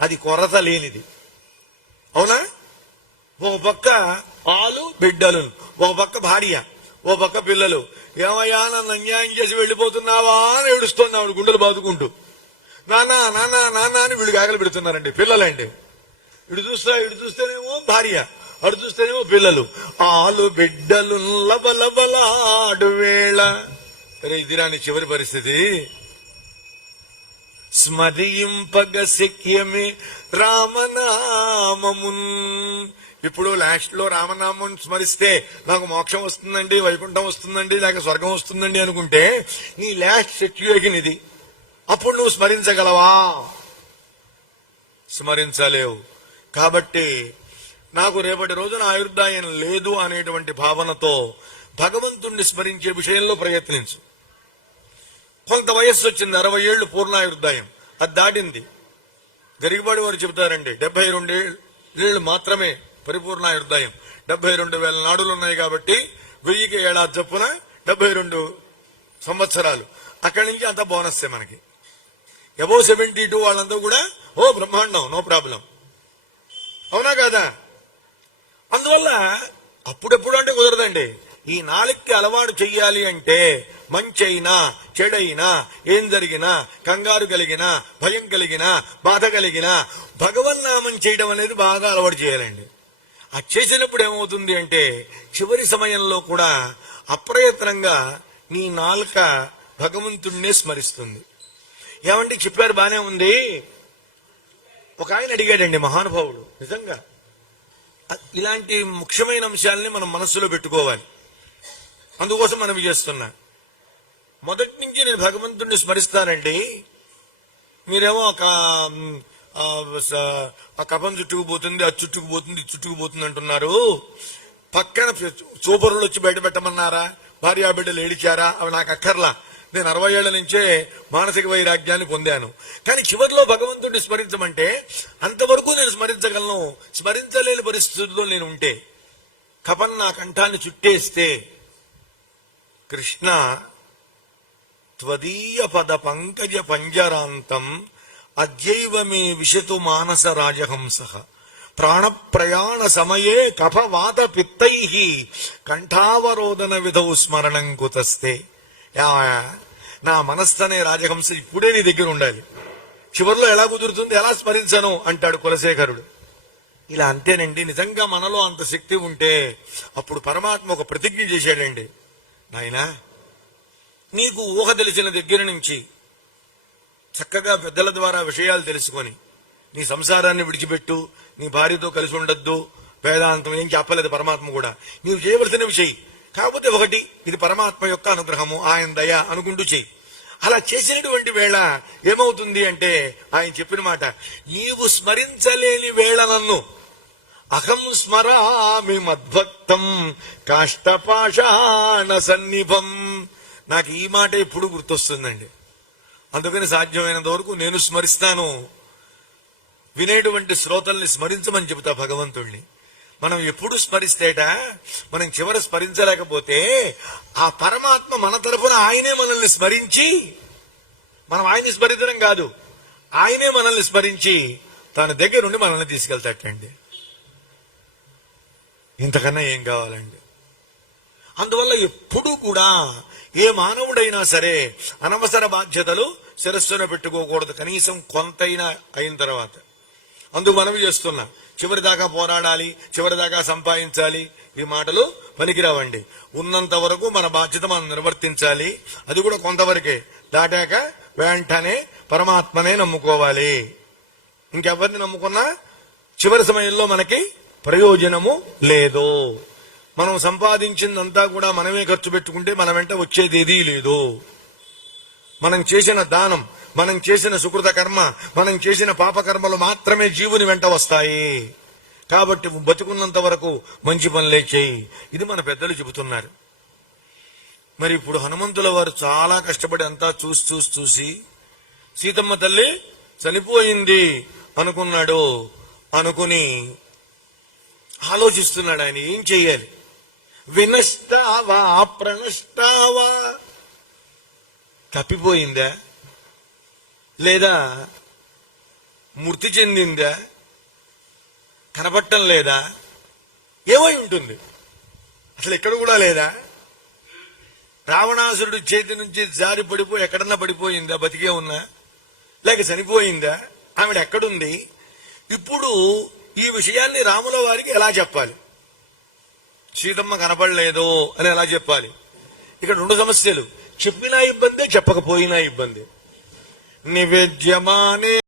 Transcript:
అది కొరత లేనిది. అవునా? ఒక పక్క ఆలు బిడ్డలు, ఒక పక్క భార్య, ఓ పక్క పిల్లలు. ఏమయ్యా నన్ను అన్యాయం చేసి వెళ్ళిపోతున్నావా అని ఏడుస్తోంది ఆవిడ గుండెలు బాదుకుంటూ. నానా నానా నానా అని వీళ్ళు గాగలు పెడుతున్నారండి పిల్లలండి. ఇటు చూస్తేనేమో భార్య, అటు చూస్తేనేమో పిల్లలు. ఆలు బిడ్డలు లబలబలాడు వేళ. అరే ఇది రాని చివరి పరిస్థితి. స్మరింపగ శక్యమే రామనామమున్. ఇప్పుడు లాస్ట్ లో రామనామం స్మరిస్తే నాకు మోక్షం వస్తుందండి, వైకుంఠం వస్తుందండి, లేక స్వర్గం వస్తుందండి అనుకుంటే నీ లాస్ట్ సిచ్యువేషన్ ఇది. అప్పుడు నువ్వు స్మరించగలవా? స్మరించలేవు. కాబట్టి నాకు రేపటి రోజున ఆయుర్దాయం లేదు అనేటువంటి భావనతో భగవంతుణ్ణి స్మరించే విషయంలో ప్రయత్నించు. కొంత వయస్సు వచ్చింది, 60 ఏళ్లు పూర్ణాయుర్దాయం, అది దాటింది. గరికపాటి వారు చెబుతారండి 72 ఏళ్లు మాత్రమే పరిపూర్ణాయుర్దాయం. 72,000 నాడులు ఉన్నాయి కాబట్టి 1000కి ఏడాది చొప్పున 72 సంవత్సరాలు. అక్కడి నుంచి అంతా బోనస్సే మనకి. అబౌవ్ 72 వాళ్ళంతా కూడా ఓ బ్రహ్మాండం, నో ప్రాబ్లం. అవునా కాదా? అందువల్ల అప్పుడెప్పుడు అంటే కుదరదండి. ఈ నాలుగుకి అలవాటు చెయ్యాలి అంటే మంచి అయినా చెడైనా ఏం జరిగినా కంగారు కలిగినా భయం కలిగినా బాధ కలిగినా భగవన్నామం చేయడం అనేది బాగా అలవాటు చేయాలండి. అది చేసినప్పుడు ఏమవుతుంది అంటే చివరి సమయంలో కూడా అప్రయత్నంగా నీ నాలుక భగవంతుణ్ణే స్మరిస్తుంది. ఏమంటే చెప్పారు బానే ఉంది. ఒక ఆయన అడిగాడండి మహానుభావుడు. నిజంగా ఇలాంటి ముఖ్యమైన అంశాలని మనం మనస్సులో పెట్టుకోవాలి. అందుకోసం మనం చేస్తున్నా. మొదటి నుంచి నేను భగవంతుడిని స్మరిస్తానండి. మీరేమో ఆ కపం చుట్టుకుపోతుంది, అది చుట్టుకుపోతుంది, ఇది చుట్టుకుపోతుంది అంటున్నారు. పక్కన చూపరులు వచ్చి బయట పెట్టమన్నారా? భార్యా బిడ్డలు ఏడిచారా? అవి నాకు అక్కర్లా. నేను 60 ఏళ్ల నుంచే మానసిక వైరాగ్యాన్ని పొందాను. కానీ చివరిలో భగవంతుడిని స్మరించమంటే అంతవరకు నేను స్మరించగలను. స్మరించలేని పరిస్థితుల్లో నేను ఉంటే కపన్ నా కంఠాన్ని చుట్టేస్తే కృష్ణ త్వదీయ పద పంకజ పంజరాంతం అద్యైవ మే విశతు మానస రాజహంస ప్రాణ ప్రయాణ సమయే కఫవాత పిత్తై కంఠావరోధన విధౌ స్మరణం కుతస్తే. నా మనస్తనే రాజహంస ఇప్పుడే నీ దగ్గర ఉండాలి. చివరిలో ఎలా కుదురుతుంది, ఎలా స్మరించను అంటాడు కులశేఖరుడు. ఇలా అంతేనండి. నిజంగా మనలో అంత శక్తి ఉంటే అప్పుడు పరమాత్మ ఒక ప్రతిజ్ఞ చేశాడండి. నాయనా, నీకు ఊహ తెలిసిన దగ్గర నుంచి చక్కగా పెద్దల ద్వారా విషయాలు తెలుసుకొని నీ సంసారాన్ని విడిచిపెట్టు, నీ భార్యతో కలిసి ఉండొద్దు, వేదాంతం ఏం చెప్పలేదు పరమాత్మ కూడా. నీవు చేయవలసిన విషయం కాకపోతే ఒకటి, ఇది పరమాత్మ యొక్క అనుగ్రహము, ఆయన దయ అనుకుంటూ చెయ్యి. అలా చేసినటువంటి వేళ ఏమవుతుంది అంటే ఆయన చెప్పిన మాట, నీవు స్మరించలేని వేళ నన్ను అహం స్మరామి మద్భక్తం కాష్టపాషాణ సన్నిభం. నాకు ఈ మాట ఎప్పుడు గుర్తొస్తుందండి. అందుకని సాధ్యమైనంత వరకు నేను స్మరిస్తాను. వినేటువంటి శ్రోతల్ని స్మరించమని చెబుతా భగవంతుణ్ణి. మనం ఎప్పుడు స్మరిస్తేట మనం చివరి స్మరించలేకపోతే ఆ పరమాత్మ మన తరఫున ఆయనే మనల్ని స్మరించి, మనం ఆయన్ని స్మరించడం కాదు, ఆయనే మనల్ని స్మరించి తన దగ్గర నుండి మనల్ని తీసుకెళ్తాటండి. ఇంతకన్నా ఏం కావాలండి? అందువల్ల ఎప్పుడూ కూడా ఏ మానవుడైనా సరే అనవసర బాధ్యతలు శిరస్సున పెట్టుకోకూడదు, కనీసం కొంతైనా అయిన తర్వాత. అందుకు మనవి చేస్తున్నా, చివరిదాకా పోరాడాలి, చివరిదాకా సంపాదించాలి, ఈ మాటలు పనికిరావండి. ఉన్నంత వరకు మన బాధ్యత మనం నిర్వర్తించాలి. అది కూడా కొంతవరకే. దాటాక వెంటనే పరమాత్మనే నమ్ముకోవాలి. ఇంకెవరిని నమ్ముకున్నా చివరి సమయంలో మనకి ప్రయోజనము లేదు. మనం సంపాదించిందంతా కూడా మనమే ఖర్చు పెట్టుకుంటే మన వెంట వచ్చేది ఏదీ లేదు. మనం చేసిన దానం, మనం చేసిన సుకృత కర్మ, మనం చేసిన పాపకర్మలు మాత్రమే జీవుని వెంట వస్తాయి. కాబట్టి బతుకున్నంత వరకు మంచి పనులే చేయి. ఇది మన పెద్దలు చెబుతున్నారు. మరి ఇప్పుడు హనుమంతుల వారు చాలా కష్టపడి అంతా చూసి సీతమ్మ తల్లి చనిపోయింది అనుకున్నాడు. అనుకుని ఆలోచిస్తున్నాడు ఆయన ఏం చెయ్యాలి. వినష్టావా ప్రణష్టావా, తప్పిపోయిందా లేదా మృతి చెందిందా, కనపడటం లేదా, ఏమై ఉంటుంది? అసలు ఎక్కడ కూడా లేదా? రావణాసురుడు చేతి నుంచి జారి పడిపోయి ఎక్కడన్నా పడిపోయిందా, బతికే ఉన్నా, లేక చనిపోయిందా, ఆవిడ ఎక్కడుంది? ఇప్పుడు ఈ విషయాన్ని రాముల వారికి ఎలా చెప్పాలి? సీతమ్మ కనపడలేదు అని ఎలా చెప్పాలి? ఇక్కడ రెండు సమస్యలు, చెప్పినా ఇబ్బందే, చెప్పకపోయినా ఇబ్బంది. నివేద్యమానే